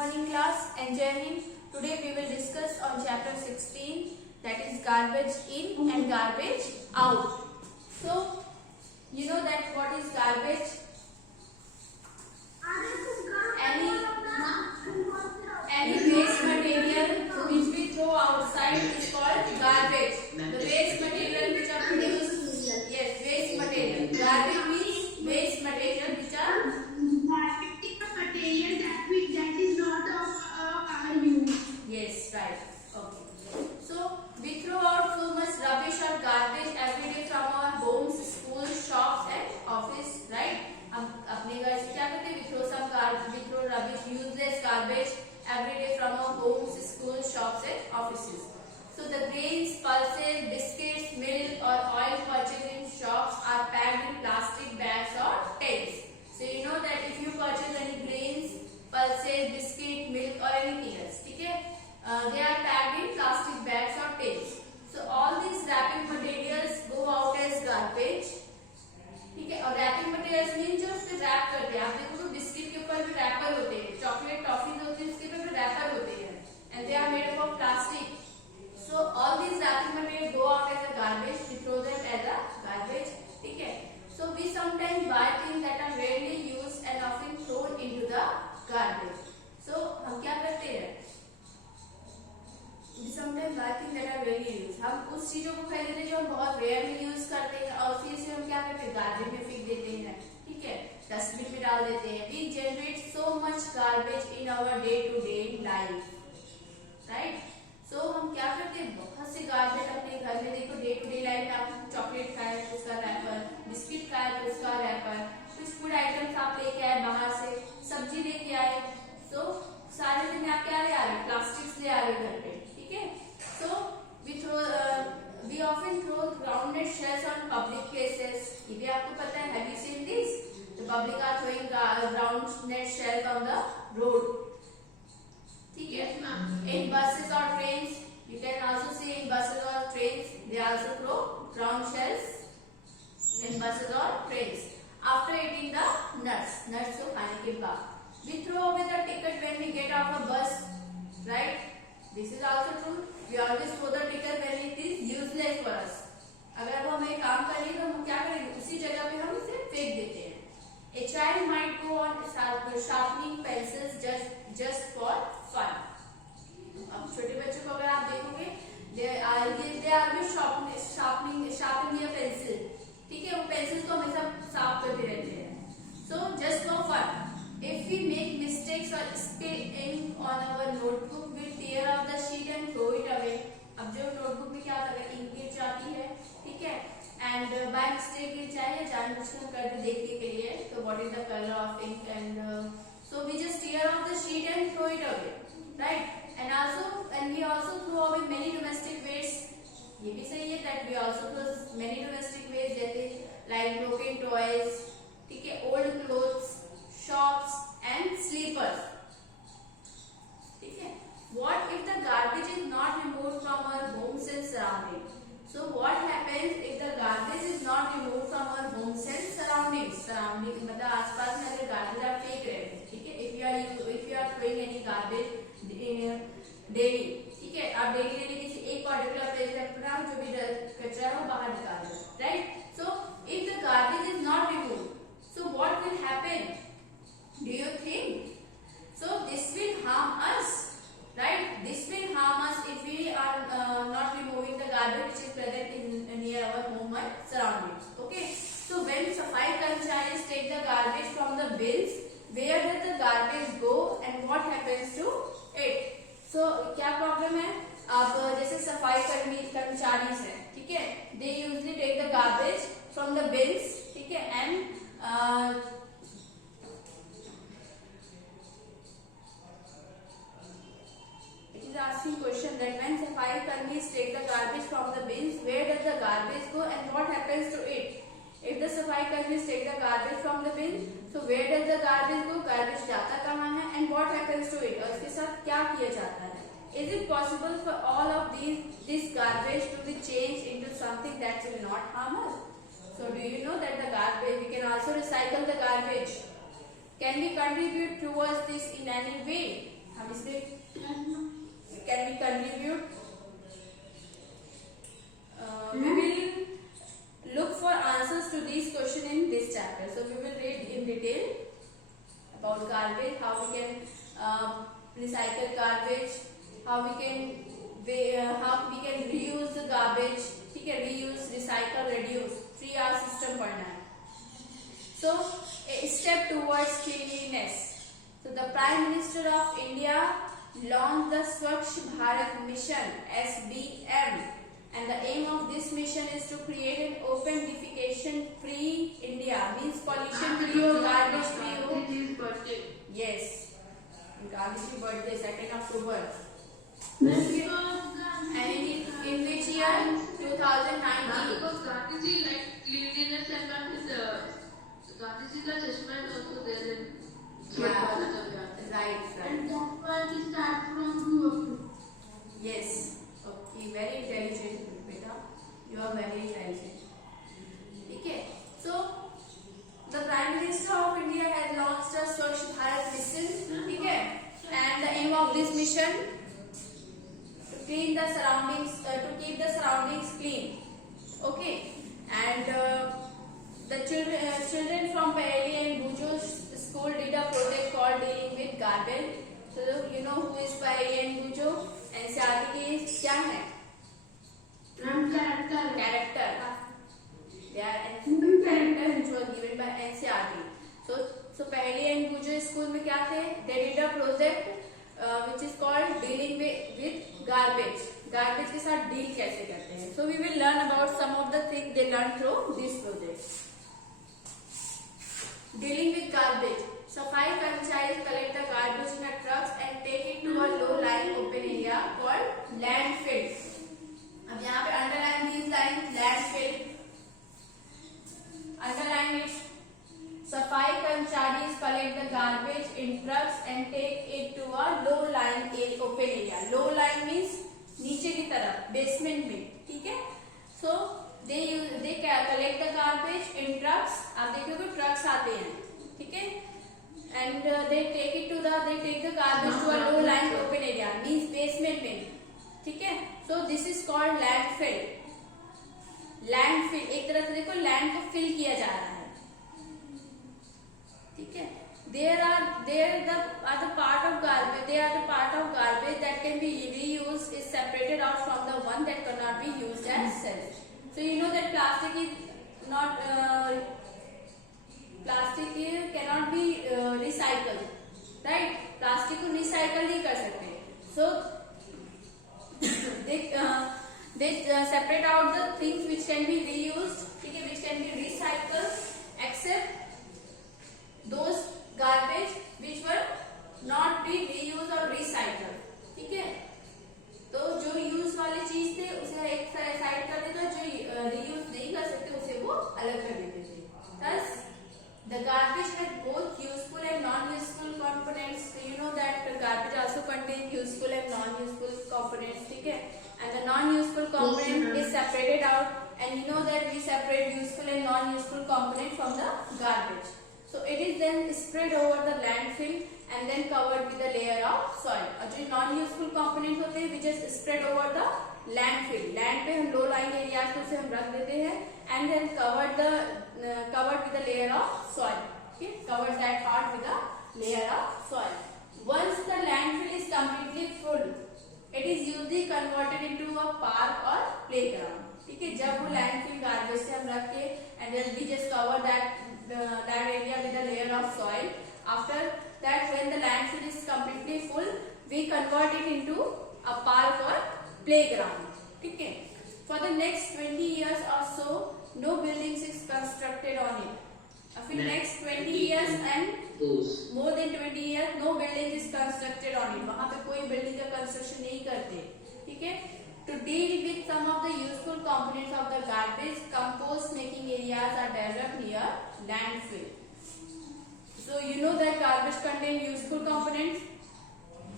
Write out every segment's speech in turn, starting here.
morning class and Jai Hind. Today we will discuss on chapter 16, that is garbage in and garbage out. So you know that what is garbage? Any waste material which we throw outside is called garbage. The waste material which are produced, yes, waste material. Garbage means waste material which are material that is not of our use. Yes, right. Okay. So we throw out so much rubbish or garbage every day from our homes, schools, shops and office, right? हम अपने घर से क्या करते हैं? We throw rubbish, useless garbage every day from our homes, schools, shops and offices. So the grains, pulses, biscuits, milk or oil purchased in shops are packed in plastic bags or tins. So you know that if you purchase any grains, pulses, biscuit, milk or anything else, okay, they are packed in plastic bags or tins. So all these wrapping materials go out as garbage. ठीक है, और wrapping materials mean जो उसके rap करते हैं, आप देखो तो बिस्किट के ऊपर भी रैपर होते हैं, चॉकलेट टॉफीज होती है उसके ऊपर भी रैपर होते हैं, and they are made up of plastic. So all these wrapping material go out as a garbage, we throw them as a garbage. ठीक है, so we sometimes buy things that are rarely used and often thrown into the garbage. So हम क्या करते हैं? Sometimes buy things that are very used. हम उस चीजों को खरीदते हैं जो हम बहुत रेयर में यूज करते हैं और फिर से हम क्या करते हैं? गार्बेज में फेंक देते हैं. ठीक है, डस्टबिन में डाल देते हैं. We generate so much garbage in our day-to-day life, right? So हम क्या करते हैं? बहुत से गार्बेज अपने घर में देखो, डे टू डे लाइफ में आप चॉकलेट खाए तो उसका रैपर, बिस्किट खाए तो उसका रैपर, कुछ फूड आइटम्स आप लेके आए बाहर से, सब्जी लेके आए, तो सारे दिन आप क्या ले आ रहे? प्लास्टिक्स ले आ रहे घर पे. So we often throw groundnut shells on public places. ये भी आपको पता है? Have you seen this? The public are throwing groundnut shells on the road. ठीक है? In buses or trains, you can also see in buses or trains they also throw ground shells in buses or trains. After eating the nuts को खाने के बाद, we throw away the ticket when we get off a bus, right? This is also true. We always throw the ticket when it is useless for us. अगर वो हमें काम कर रही है तो हम क्या करेंगे? उसी जगह पे हम इसे फेंक देते हैं. A child might go on sharpening pencils just for fun. अब छोटे बच्चों को अगर आप देखोगे, they are sharpening their pencil. ठीक है, वो पेंसिल को हमेशा साफ करते रहते हैं. So just for fun. If we make mistakes or spill ink on our notebook, we tear off the sheet and throw it away. अब जो नोटबुक में क्या होता है? इंक गिर जाती है, ठीक है, एंड बाय मिस्टेक गिर जाए या जानबूझकर हम करके देखने के लिए, तो what is the colour of ink, and so we just tear off the sheet and throw it away, right? And we also throw away many domestic waste. ये भी सही है that we also throw many domestic waste, जैसे like broken toys, ठीक है, old clothes, shops and sleepers. ठीक है. What if the garbage is not removed from our homes and surroundings? So what happens if the garbage is not removed from our homes and surroundings? Surrounding मतलब आसपास में अगर garbage आप फेंक रहे हैं, ठीक है, if you are throwing any garbage daily, ठीक है, आप डेली किसी एक पर्टिकुलर प्लेस पे अपना जो भी कचरा है वो बाहर निकाल दो, right? So if the garbage is not removed, so what will happen? Do you think? So this will harm us, right? This will harm us if we are not removing the garbage which is present in near our home and surroundings. Okay. So when safai karmacharis take the garbage from the bins, where does the garbage go and what happens to it? So क्या problem है? अब जैसे सफाई कर्मचारी है, ठीक है, they usually take the garbage from the bins, ठीक है, and asking question that when safai karmis take the garbage from the bins, where does the garbage go and what happens to it? If the safai karmis take the garbage from the bin, so where does the garbage go? Garbage जाता कहाँ है and what happens to it? और इसके साथ क्या किया जाता है? Is it possible for all of this garbage to be changed into something that will not harm us? So do you know that the garbage, we can also recycle the garbage? Can we contribute towards this in any way? हम इसमें can we contribute? We will look for answers to these questions in this chapter. So we will read in detail about garbage, how we can recycle garbage, how we can reuse the garbage. ठीक है, reuse, recycle, reduce, 3R system पढ़ना है. So a step towards cleanliness. So the Prime Minister of India launched the Swachh Bharat Mission (SBM), and the aim of this mission is to create an open defecation free India, means pollution free or garbage free हो. Gandhi's birthday. Yes, Gandhi ji birthday 2nd October. And in which year? 2019. Because Gandhiji liked cleanliness and Gandhiji का चश्मा is also there in Swachh Bharat Abhiyan. Right. And that's why we start from you. Yes. Okay, very intelligent beta. You are very intelligent. Okay. So the Prime Minister of India has launched a Swachh Bharat mission. Okay. And the aim of this mission to clean the surroundings, to keep the surroundings clean. Okay. And the children from Paoli and Bujo school did a project called dealing with garbage. So you know who is Paoli and Bujo? NCERT के क्या है? Character. They are character which was given by NCERT. So Paoli and Bujo school में क्या थे? They did a project which is called dealing with garbage. Garbage के साथ deal कैसे करते हैं? So we will learn about some of the things they learned through this project. Dealing with garbage. सफाई कर्मचारी collect the garbage in a trucks and take it to a low-lying open area called landfill. अब यहाँ पे underline these lines, landfill. Underline it. सफाई कर्मचारी collect the garbage in trucks and take it to a low-lying open area. Low-lying means नीचे की तरफ, basement में, ठीक है? So they collect the garbage in trucks. आप देखोगे trucks आते हैं, ठीक है? And they take the garbage to a low-lying open area, means basement में, ठीक है? So this is called landfill. Landfill एक तरह से देखो land को fill किया जा रहा है, ठीक है? There are the part of garbage. They are the part of garbage that can be reused is separated out from the one that cannot be used as such. So you know that plastic is not cannot be recycled, right? Plastic को recycle नहीं कर सकते. So they separate out the things which can be reused, ठीक है, which can be recycled, except those garbage which were not be reused or recycled, ठीक है? तो जो यूज वाले चीज थे उसे एक साइड कर देते, जो रीयूज नहीं कर सकते उसे वो अलग कर देते थे. Thus, the garbage had both useful and non-useful components. So you know that the garbage also contains useful and non-useful components, ठीक है? And the non-useful component is separated out, and you know that we separate useful and non-useful component from the garbage. So it is then spread over the landfill and then covered with a layer of soil. और जो non-useful components होते हैं which is spread over the landfill. Land पे हम low lying areas को उसे हम रख देते हैं and then covered with a layer of soil. Okay, covered that part with a layer of soil. Once the landfill is completely full, it is usually converted into a park or playground. ठीक है, जब वो landfill garbage से हम रख के and then we just cover that area with a layer of soil. After that, when the landfill is completely full, we convert it into a park or playground. ठीक है? For the next 20 years or so, no buildings is constructed on it. For the next 20 years and more than 20 years, no building is constructed on it. वहाँ पे कोई building का construction नहीं करते. ठीक है? To deal with some of the useful components of the garbage, compost making areas are developed near landfill. So you know that garbage contain useful components,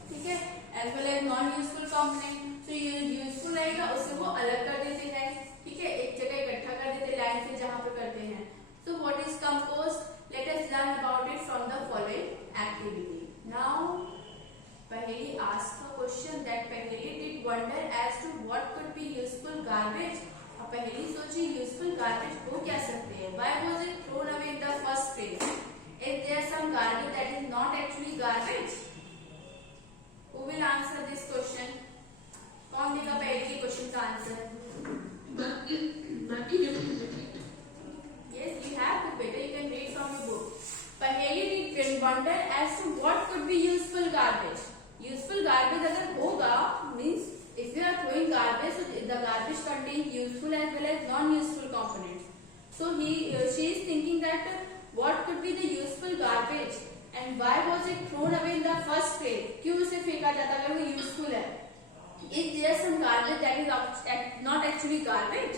ठीक है, as well as non-useful components. So useful रहेगा उसे वो अलग कर देते हैं, ठीक है, एक जगह इकट्ठा कर देते हैं landfill जहाँ पे करते हैं. So what is compost? Let us learn about it from the following activity. Now पहली asked a question that Paheli did wonder as to what could be useful garbage. अब पहली सोची useful garbage हो क्या सकते हैं? Why was it thrown away in the first place? Is there some garbage that is not actually garbage? Who will answer this question? कौन देगा पहले के क्वेश्चन का answer? Yes, you have to. Better you can read from your book. Paheli did wonder as to what could be useful garbage. Useful garbage अगर होगा means if you are throwing garbage, so the garbage contains useful as well as non-useful components. So she is thinking that what could be the useful garbage and why was it thrown away in the first place? क्यों उसे फेंका जाता अगर वो useful है? Is there some garbage that is not actually garbage?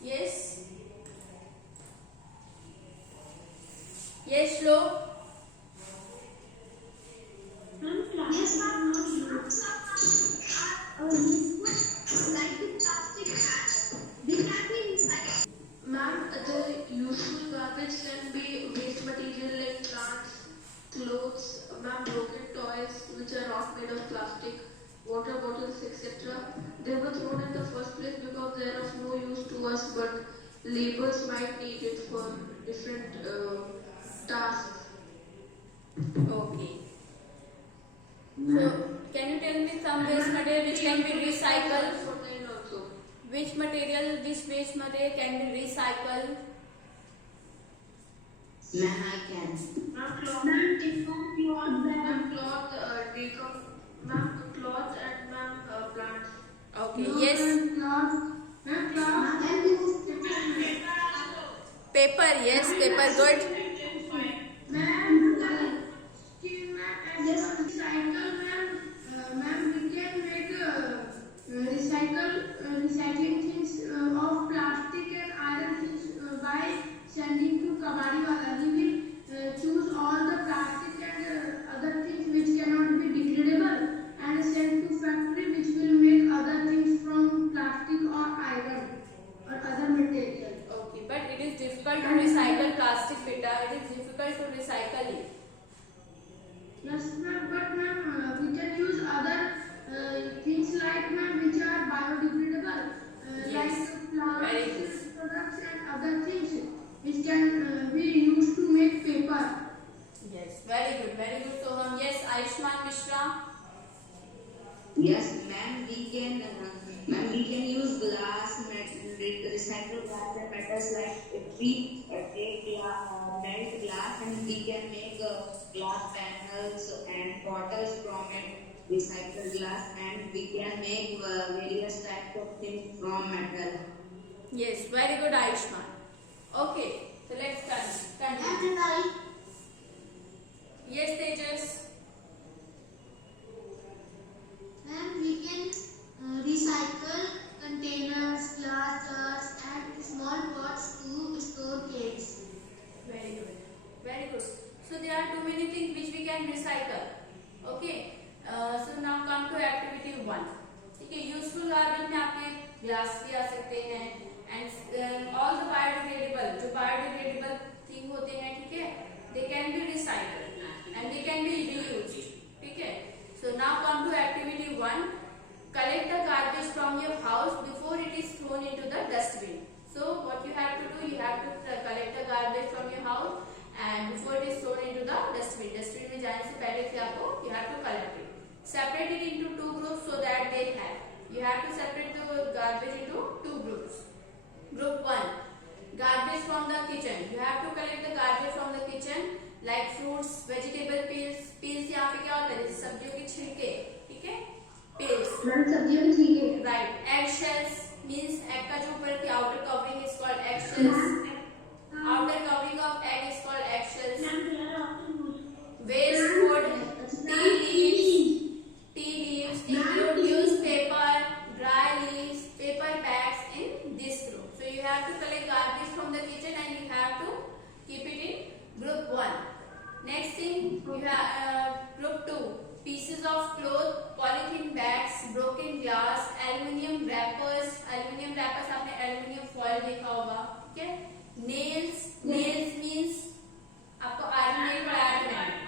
Yes. Yes, Shlo. Yes, ma'am. Like the plastic bags, they can be recycled. Ma'am, the useful garbage can be waste material like plants, clothes, ma'am, broken toys which are not made of plastic, water bottles, etc. They were thrown in the first place because they are of no use to us, but laborers might need it for different tasks. Okay. So, can you tell me some waste material which can be recycled? Also. Which material, this waste material can be recycled? Ma'am, I can. Ma'am, cloth, Ma'am, decomposed ma'am, cloth and ma'am, plants. Okay, yes. Paper, yes, paper, good. Recycling things of plastic and iron things by sending to kabadi wala. He will choose all the plastic and other things which cannot be degradable and send to factory which will make other things from plastic or iron or other material. Okay, but it is difficult to recycle plastic, beta. It is difficult to recycle it. Yes, ma'am, but ma'am, we can use other things like ma'am which are biodegradable, Yes, like very flowers, good. products and other things which can be used to make paper. Yes, very good, very good. Soham, yes, Ayushman Mishra. Yes, ma'am, we can use glass, recycle glass and metals like if we take melt glass and we can make glass panels and bottles from it, recycled glass, and we can make various types of things from metal. Yes, very good, Ayushman. Okay, so let's continue. Yes, Tejas. And we can recycle containers, glass jars and small pots to store cakes. Very good. Very good. So there are too many things which we can recycle. Okay. So now come to activity 1. ठीक है, useful garbage में आपके glass भी आ सकते हैं and all the biodegradable जो biodegradable thing होते हैं, ठीक है, they can be recycled and they can be reused. ठीक है. So now come to activity 1. Collect the garbage from your house before it is thrown into the dustbin. So what you have to do, you have to collect the garbage from your house and before it is thrown into the dustbin. Dustbin में जाने से पहले से आपको you have to collect it. Separate it into 2 groups so that they have. You have to separate the garbage into 2 groups. Group 1, garbage from the kitchen. You have to collect the garbage from the kitchen like fruits, vegetable peels. Peels यहाँ पे क्या होता है? सब्जियों के छिलके, ठीक है? Peels. मैम सब्जियों की छिलके. Right. Egg shells means egg का जो ऊपर की outer covering is called egg shells. Outer covering of egg is called egg shells. Waste wood, tea leaves include newspaper, dry leaves, paper bags in this group. So you have to collect garbage from the kitchen and you have to keep it in group 1. Next thing you have group 2. Pieces of cloth, polythene bags, broken glass, aluminium wrappers. Aluminium wrappers आपने aluminium foil देखा होगा, ठीक है? Nails means आपको iron nail पढ़ाया था मैंने.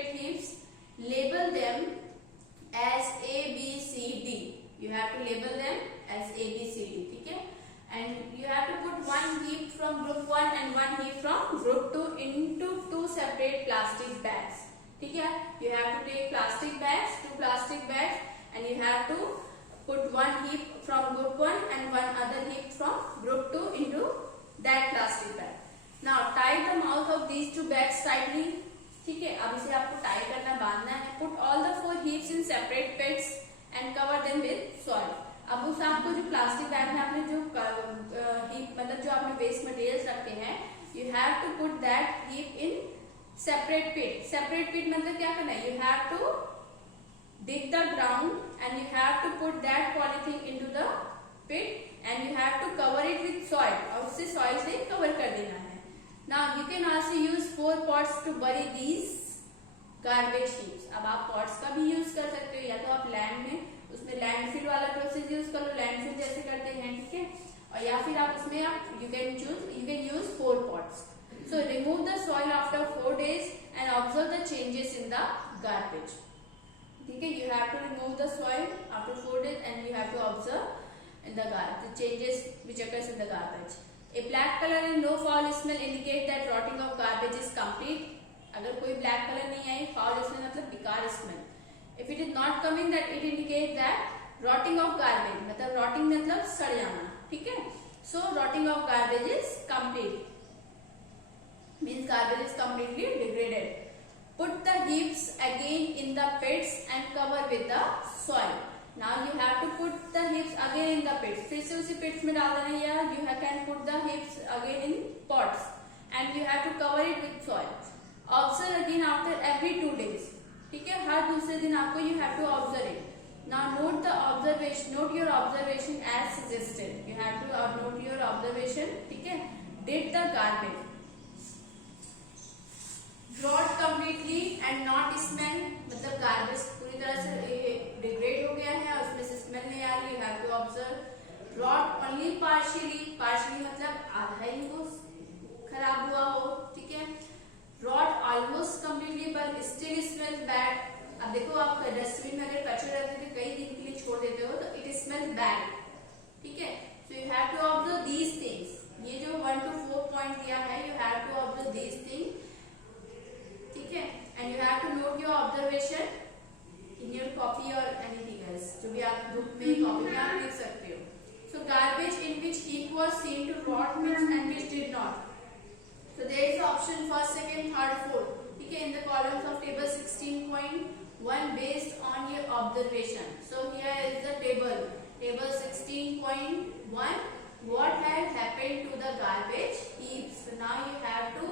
separate heaps, label them as A, B, C, D. You have to label them as A, B, C, D. ठीक है? And you have to put one heap from group 1 and one heap from group 2 into two separate plastic bags. ठीक है? You have to take plastic bags, two plastic bags, and you have to put one heap from group 1 and one other heap from group 2 into that plastic bag. Now tie the mouth of these two bags tightly. ठीक है? अब इसे आपको tie करना, बांधना है. Put all the 4 heaps in separate pits and cover them with soil. अब उस आपको जो प्लास्टिक बैग में आपने जो हीप मतलब जो आपने वेस्ट मटेरियल्स रखे हैं, you have to put that heap in separate pit. Separate pit मतलब क्या करना है? You have to dig the ground and you have to put that polythene into the pit and you have to cover it with soil. और उसे soil से cover कर देना है. Now you can also use 4 pots to bury these garbage heaps. अब आप pots का भी यूज कर सकते हो, या तो आप लैंड में उसमें लैंडफिल वाला प्रोसेस यूज करो, लैंडफिल जैसे करते हैं. ठीक है? और या फिर आप उसमें आप you can use 4 pots. So remove the soil after 4 days and observe the changes in the garbage. ठीक है? You have to remove the soil after 4 days and you have to observe in the changes which occurs in the garbage. A black color and no foul smell indicate that rotting of garbage is complete. अगर कोई black color नहीं आई, foul smell मतलब बेकार smell. If it is not coming, that it indicates that rotting of garbage मतलब rotting मतलब सड़ जाना. ठीक है? So rotting of garbage is complete. Means garbage is completely degraded. Put the heaps again in the pits and cover with the soil. Now you have to put the heaps again in the pits. फिर से उसी pits में डाल देना, या you can put the heaps again in pots and you have to cover it with soil. Observe again after every 2 days. ठीक है? हर दूसरे दिन आपको you have to observe it. Now note your observation as suggested. You have to note your observation. ठीक है? Did the garbage rot completely and not smell? मतलब garbage पूरी तरह से डिग्रेड हो गया है और उसमें से स्मेल नहीं आ रही. You have to observe. Rot only partially मतलब आधा ही वो खराब हुआ हो. ठीक है? Rot almost completely but still smells bad. अब देखो, आप डस्टबिन में अगर कचरा रखते थे कई दिन के लिए छोड़ देते हो तो इट स्मेल्स बैड. ठीक है? So you have to observe these things. ये जो 1 to 4 पॉइंट दिया है, you have to observe these things. ठीक है? And you have to note your observation in your copy और एनीथिंग एल्स. जो भी आप बुक में कॉपी में आप लिख सकते हो. So garbage in which heap was seen to rot and which did not. So there is option first, second, third, fourth. ठीक है? In the columns of table 16.1 based on your observation. So here is the table. Table 16.1. What has happened to the garbage heaps? So now you have to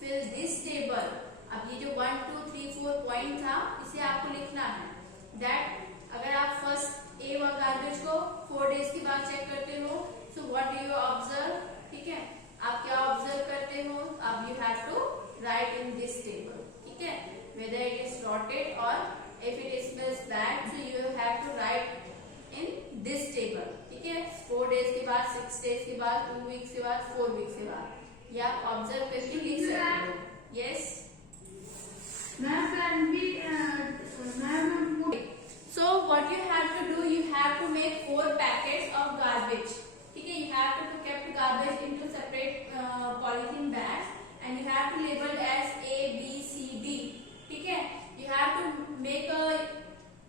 fill this table. अब ये जो 1, 2, 3, 4 point था, इसे आपको लिखना है. That अगर आप फर्स्ट ए व गार्बेज को 4 डेज के बाद चेक करते हो, so what do you observe? ठीक है? आप क्या ऑब्जर्व करते हो? अब you have to write in this table. ठीक है? whether it is rotted or if it smells bad, so you have to write in this table. ठीक है? 4 days के बाद, 6 days के बाद, 2 weeks के बाद, 4 weeks के बाद, ये आप ऑब्जर्व करके लिख सकते हो. Yes So what you have to do, you have to make 4 packets of garbage. ठीक है? You have to keep garbage into separate polythene bags and you have to label as A, B, C, D. ठीक है? You have to make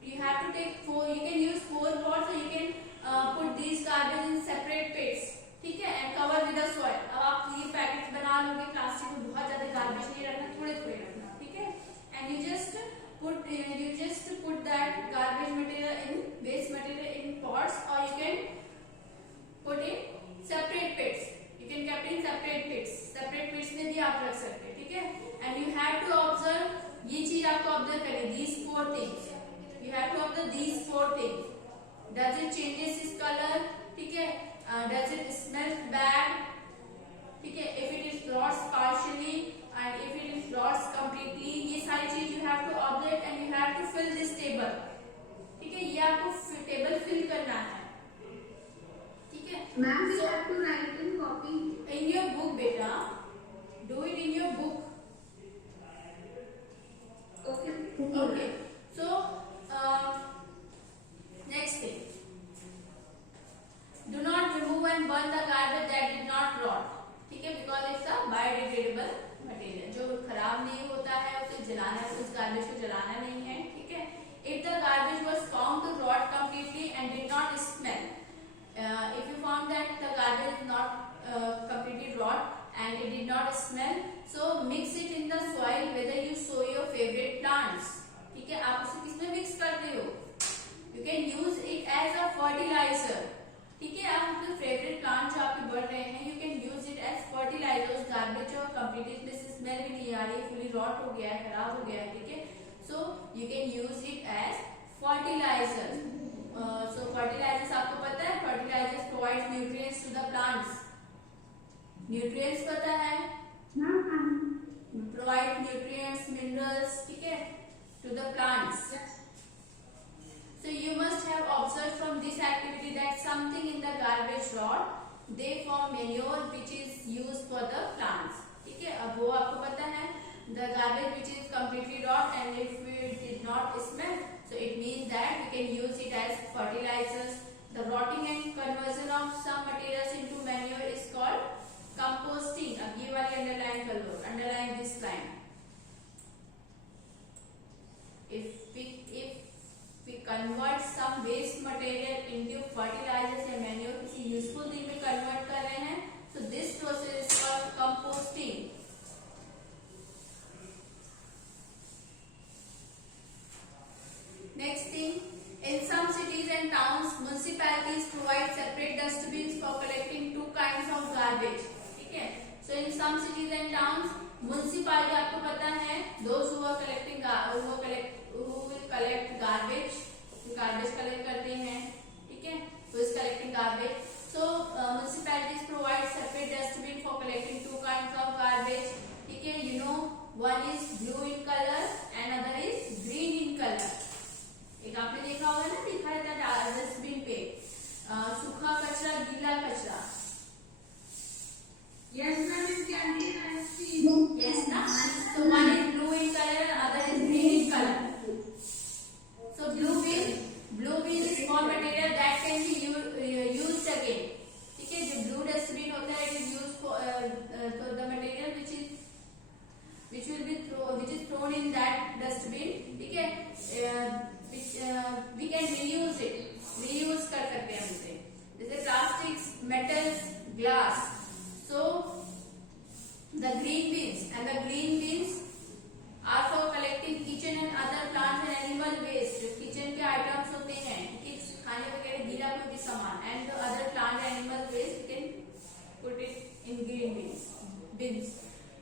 you have to take 4. You can use 4 pots, so you can put these garbage in separate pits. ठीक है? And cover with the soil. अब आप ये packet बना लोगे. Plastic में बहुत ज्यादा गार्बेज नहीं रखना, थोड़े थोड़े रखना. ठीक है? And you just put that garbage material in waste material in pots, or you can put in separate pits. You can keep in separate pits. Separate pits में भी आप रख सकते हैं. ठीक है? And you have to observe. ये चीज आपको ऑब्जर्व करनी. These 4 things. You have to observe these 4 things. Does it changes its color? ठीक है? Does it smell bad? ठीक है? If it is rots partially and if it is rots completely, ये सारी चीज you have to observe and you have to fill this table. ठीक है? ये आपको टेबल फिल करना है. ठीक है? Ma'am, we have to write in copy. In your book, beta. Do it in your book. Okay. Okay. So next thing, do not remove and burn the garbage that did not rot. ठीक है, because it's a biodegradable material. जो खराब नहीं होता है उसे जलाना, उस गार्बेज को जलाना नहीं है. ठीक है. If the garbage was found to rot completely and did not smell, if you found that the garbage is not completely rot and it did not smell, so mix it in the soil whether you sow your favorite plants. ठीक है, आप उसे किसमें mix करते हो? You can use it as a fertilizer. ठीक है, आप अपने फेवरेट प्लांट जो आपके बढ़ रहे हैं, you can use it as fertiliser. उस गार्बेज जो कंप्लीटली इसमें से स्मेल भी नहीं आ रही है, फुली रॉट हो गया है, खराब हो गया है. ठीक है, so you can use it as fertiliser. So fertilisers आपको पता है, fertilisers provide nutrients to the plants. Nutrients पता है, प्रोवाइड न्यूट्रिएंट्स, मिनरल्स. ठीक है, to the plants. So you must have observed from this activity that something in the garbage rot, they form manure which is used for the plants. ठीक है, अब वो आपको पता है, the garbage which is completely rot and if it did not smell, so it means that we can use it as fertilizers. The rotting and conversion of some materials into manure is called composting. अब ये वाली underline कर लो, underline this line. If we convert some waste material into fertilizers या manure, किसी useful thing में convert कर रहे हैं, so this process is called composting. Next thing, in some cities and towns, municipalities provide separate dustbins for collecting two kinds of garbage. ठीक है, so in some cities and towns, municipality आपको पता है, those who are collecting who will collect garbage, garbage collect करते हैं. ठीक है, who is collecting garbage. So municipalities provide separate dustbin for collecting two kinds of garbage. ठीक है, you know, one is blue in color and other is green in color. एक आपने देखा होगा ना, लिखा रहता है डस्टबिन पे सूखा कचरा, गीला कचरा. Yes, ma'am, in canteen I see. Yes, na? So one is blue in color and other is green in color. So blue bin is small material that can be used again. ठीक है, जो blue dustbin होता है, it is used for the material which is thrown in that dustbin. ठीक है, we can reuse it, reuse कर सकते हैं उसे. जैसे plastics, metals, glass. So the green bins are for collecting kitchen and other plants and animal waste. जो kitchen के items होते हैं, खाने वगैरह गीला कोई भी सामान, and the other plant and animal waste, you can put it in green bins.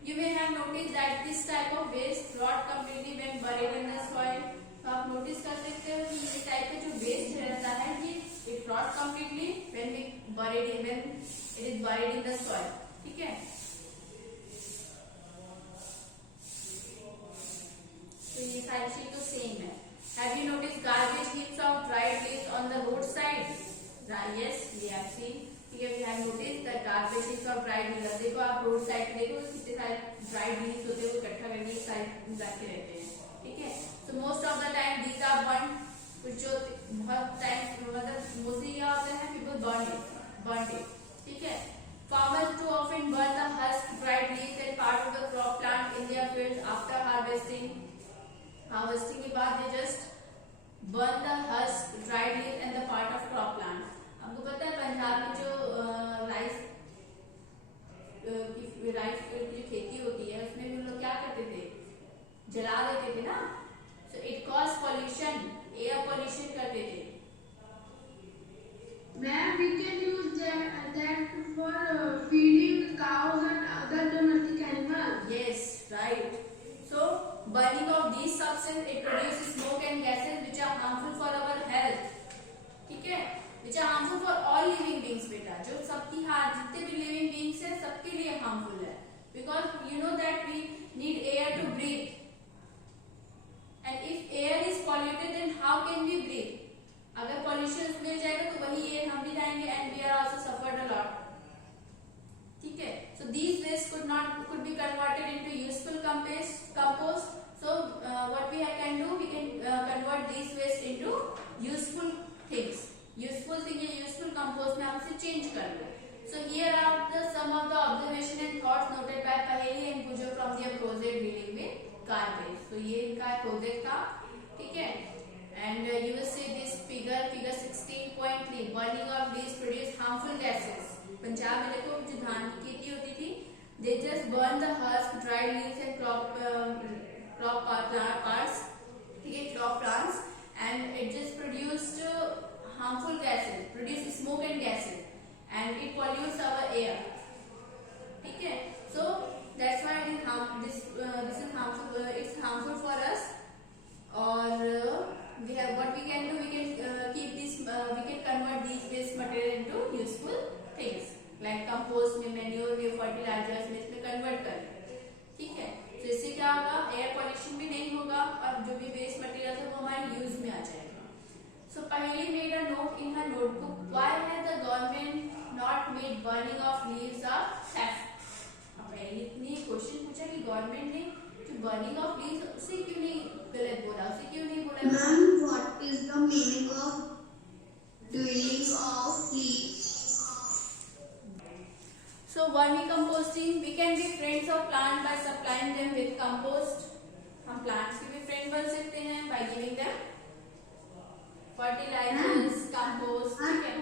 You may have noticed that this type of waste rot completely when buried in the soil. तो आप नोटिस कर सकते हो कि ये type का जो waste रहता है, ये it rot completely when it is buried in the soil. ठीक है, तो ये सारी चीज तो सेम है. Have you noticed garbage heaps of dried leaves on the roadside? Yes, we have seen. ठीक है, we have noticed that garbage heaps of dried leaves. देखो आप रोड साइड पे देखो कितने सारे dried leaves होते हैं, वो इकट्ठा करके एक साइड रखे रहते हैं. ठीक है, so most of the time these are burned. कुछ जो बहुत टाइम मतलब मोस्टली क्या होता है, people burn it. ठीक है, farmers too often burn the husk, dried leaves and part of the crop plant in their fields after harvesting. Harvesting के बाद they just burn the husk, dried leaves and the part of crop plant. आपको पता है पंजाब में जो rice की जो खेती होती है, उसमें भी लोग क्या करते थे, जला देते थे ना. So it caused pollution, air pollution करते थे. Ma'am, we can use that for feeding cows and other domestic animals. Yes, right. So burning of these substances, it produces smoke and gases which are harmful for our health. ठीक है, which are harmful for all living beings. बेटा, जो सबकी जितने भी living beings हैं, सबके लिए harmful है. Because you know that we need air to breathe. And if air is polluted, then how can we breathe? अगर pollution मिल जाएगा तो वही air हम भी जाएंगे and we are also suffered a lot. ठीक है, so these waste could be converted into useful compost. So what we can do, useful things, useful thing या यूजफुल कंपोस्ट में आप उसे चेंज कर लो. So here are the some of the observation and thoughts noted by Paheli and Gujo from their project dealing with garbage. So ये इनका project था, ठीक है. And you will see this figure 16.3. Burning of leaves produce harmful gases. Punjab में देखो जो धान की खेती होती थी, they just burn the husk, dried leaves and crop parts, ठीक है, crop plants, and it just produced harmful gases, produce smoke and gases. And it pollutes our air. ठीक है, so that's why this is harmful. It's harmful for us. और we have what we can do. We can keep this. We can convert these waste material into useful things like compost में, manure में, fertilizers में इसमें convert करें. ठीक है, तो इससे क्या होगा, एयर पॉल्यूशन भी नहीं होगा और जो भी वेस्ट मटेरियल है वो हमारे यूज में आ जाएगा. So Paheli made a note in her notebook. Why has the government not made burning of leaves a theft? अब पहले ने क्वेश्चन पूछा कि गवर्नमेंट ने जो burning of leaves उसे क्यों नहीं गलत बोला, उसे क्यों नहीं बोला? Ma'am, what is the meaning of doing of leaves? So vermicomposting, we can be friends of plant by supplying them with compost. हम plants के भी friend बन सकते हैं by giving them fertilizers, compost. ठीक है.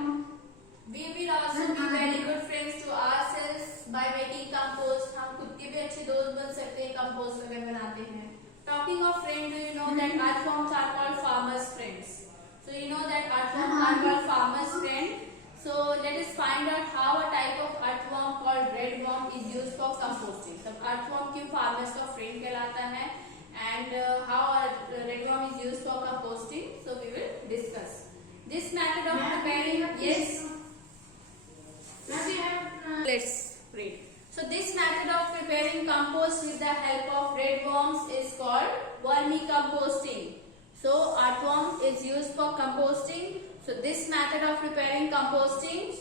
We will also be very good friends to ourselves by making compost. हम खुद के भी अच्छे दोस्त बन सकते हैं compost अगर बनाते हैं. Talking of friend, do you know that earthworms are called farmers' friends? So you know that earthworms are called farmers' friend. So let us find out how a type of earthworm called redworm is used for composting. So earthworm क्यों farmers का friend कहलाता है? And how a redworm is used for composting. So we will discuss this method of preparing. Yes, let's read. So this method of preparing compost with the help of redworms is called vermicomposting. So earthworm is used for composting. So this method of preparing composting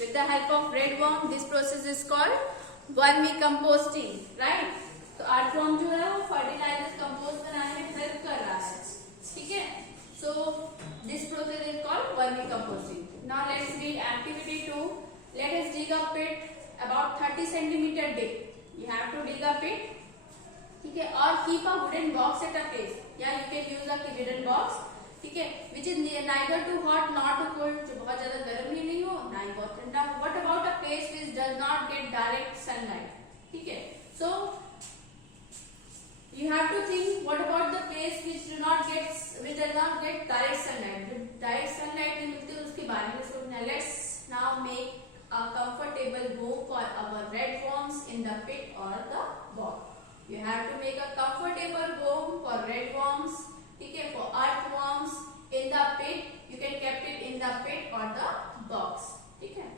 with the help of redworm, this process is called vermicomposting, right? तो earthworm जो है वो fertilizers compost बनाने में help कर रहा है, ठीक है. So this process is called vermicomposting. Now let's read activity 2. Let us dig a pit about 30 centimeter deep. You have to dig a pit, ठीक है, और keep a wooden box at a place. Yeah, you can use a wooden box, ठीक है, which is neither too hot nor too cold. जो बहुत ज्यादा गर्म भी नहीं हो ना ही बहुत ठंडा. What about a place which does not get direct sunlight? ठीक है, so you have to think what about the place which does not get direct sunlight. जो direct sunlight नहीं मिलती उसके बारे में सोचना. Let's now make a comfortable home for our redworms in the pit or the box. You have to make a comfortable home for redworms, ठीक है, for earthworms in the pit. You can keep it in the pit or the box, ठीक है.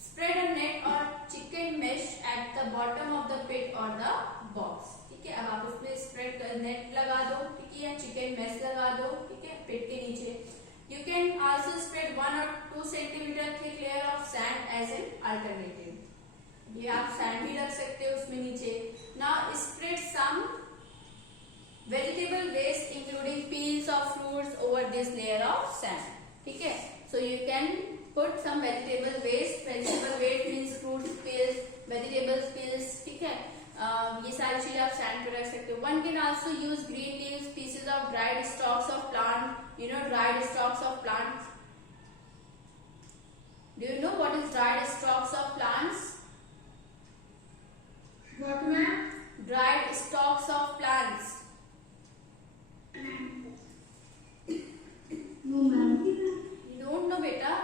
Spread a net or chicken mesh at the bottom of the pit or the box. ठीक है, अब आप उसमें spread net लगा दो, ठीक है, या चिकन मैश लगा दो, ठीक है, पेट के नीचे. You can also spread 1 or 2 centimeter thick layer of sand as an alternative. ये आप सैंड भी रख सकते हो उसमें नीचे. Now spread some vegetable waste including peels of fruits over this layer of sand. ठीक है, so you can put some vegetable waste. Vegetable waste means fruit peels, vegetables peels, ठीक है. ये सारी चीजें आप सैंड पे रख सकते हो. One can also use green leaves, pieces of dried stalks of plant. You know dried stalks of plants. Do you know what is dried stalks of plants? What, ma'am? Dried stalks of plants. No, ma'am. You don't know, beta.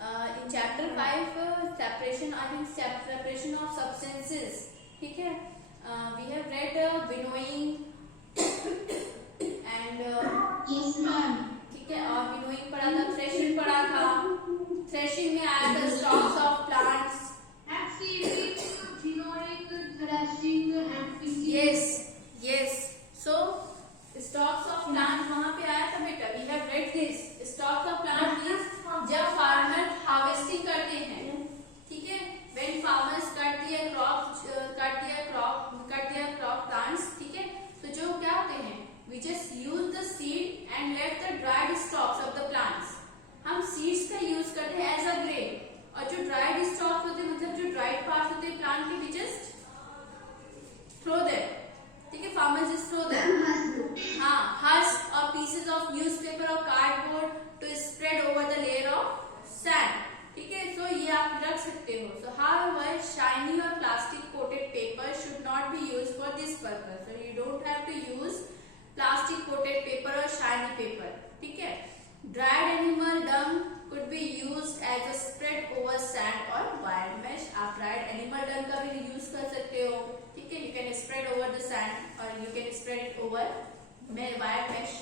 In chapter 5, separation of substances. ठीक है, we have read winnowing and Yes, ma'am. ठीक है, और winnowing पढ़ा था, threshing पढ़ा था. Threshing में आया था stalks of plants. Actually, winnowing, threshing, and picking. Yes. So stalks of plants वहाँ पे आया था बेटा. We have read this. Stalks of plants means जब farmer harvesting करते हैं, ठीक है, when farmers cut their crop plants, ठीक है, तो जो क्या होते हैं, we just use the seed and let the dried stalks. Plastic coated paper और शाइनी पेपर, ठीक है। Dried animal Dang could be used as a spread over sand or wire mesh. आप ड्राइड एनिमल डंग का भी use कर सकते हो, ठीक है। You can spread over the sand or you can spread it over wire mesh.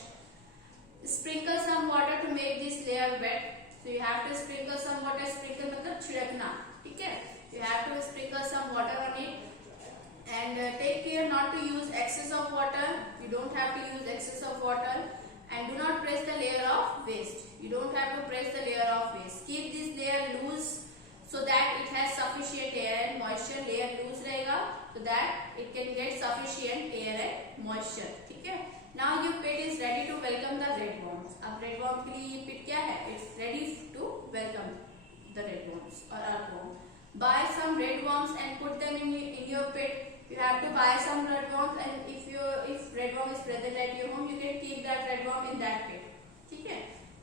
Sprinkle some water to make this layer wet. So you have to sprinkle some water. Sprinkle मतलब छिड़कना, ठीक है। You have to sprinkle some water on it and take care not to use excess of water. You don't have to use excess of water. And do not press the layer of waste. You don't have to press the layer of waste. Keep this layer loose so that it has sufficient air and moisture. Layer loose रहेगा so that it can get sufficient air and moisture, ठीक है। Now your pit is ready to welcome the red worms. अब red worm के लिए ये pit क्या है? It's ready to welcome the red worms or earthworm. Buy some red worms and put them in your pit. You have to buy some red worms and if red worm is present at your home, you can keep that red worm in that pit, ठीक है।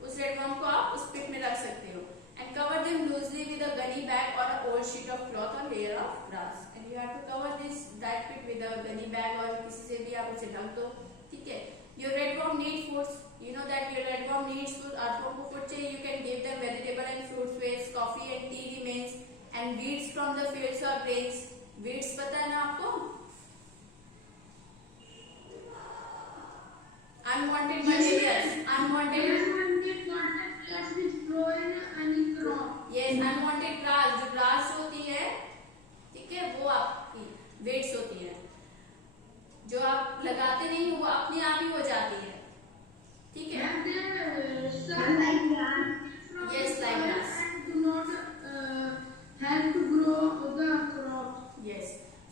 उस red worm को आप उस pit में रख सकते हो and cover them loosely with a gunny bag or an old sheet of cloth or layer of grass. And you have to cover that pit with a gunny bag और किसी से भी आप उसे ढक दो, ठीक है। Your red worm need foods. You know that your red worm needs food. earthworm को food चाहिए. You can give them vegetable and fruit waste, coffee and tea remains, and weeds from the fields or plains. Weeds पता है ना आपको? Unwanted materials. Unwanted plants which grow in any crop. yes, unwanted grass. जो grass होती है, ठीक है, वो आपकी weeds होती है। जो आप लगाते नहीं वो अपने आप ही हो जाती है, ठीक है। And they Like grass. Yes, like grass. and do not help to grow the crop. Yes.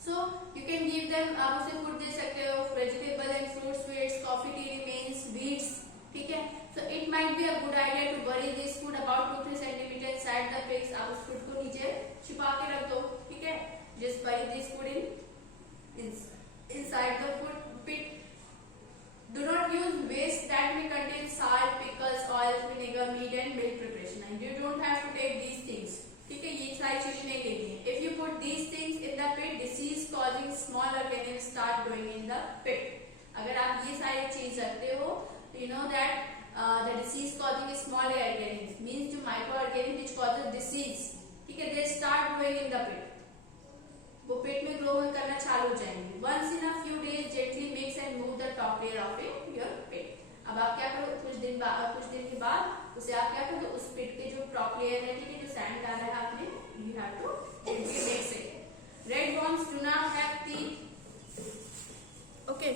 So you can give them, आप उसे फूड दे सकते हो, vegetable and fruits waste, coffee tea remains, weeds, ठीक है। So it might be a good idea to bury this food about 2-3 centimeter inside the pigs. आप उस food को नीचे छिपा के रख दो, ठीक है। Just bury this food inside the food pit. Do not use waste that may contain salt, pickles, oil, vinegar, meat and milk preparation. And you don't have to take these things. ठीक है, ये सारी चीजें नहीं लेनी है। If you put these things in the pit, disease causing small organisms start growing in the pit. अगर आप ये सारी चीज रखते हो, तो you know that the disease causing small organisms means जो microorganism which causes disease, ठीक है, they start growing in the pit. वो पेट में ग्रो करना चालू हो जाएंगे। Once in a few days, gently mix and move the top layer of your pit. अब आप क्या करो, कुछ दिन के बाद उसे आप क्या करो, उस पिट के जो टॉप लेयर है, ठीक है, जो सैंड डाला है आपने, you have to gently mix it. Red worms do not have teeth. Okay.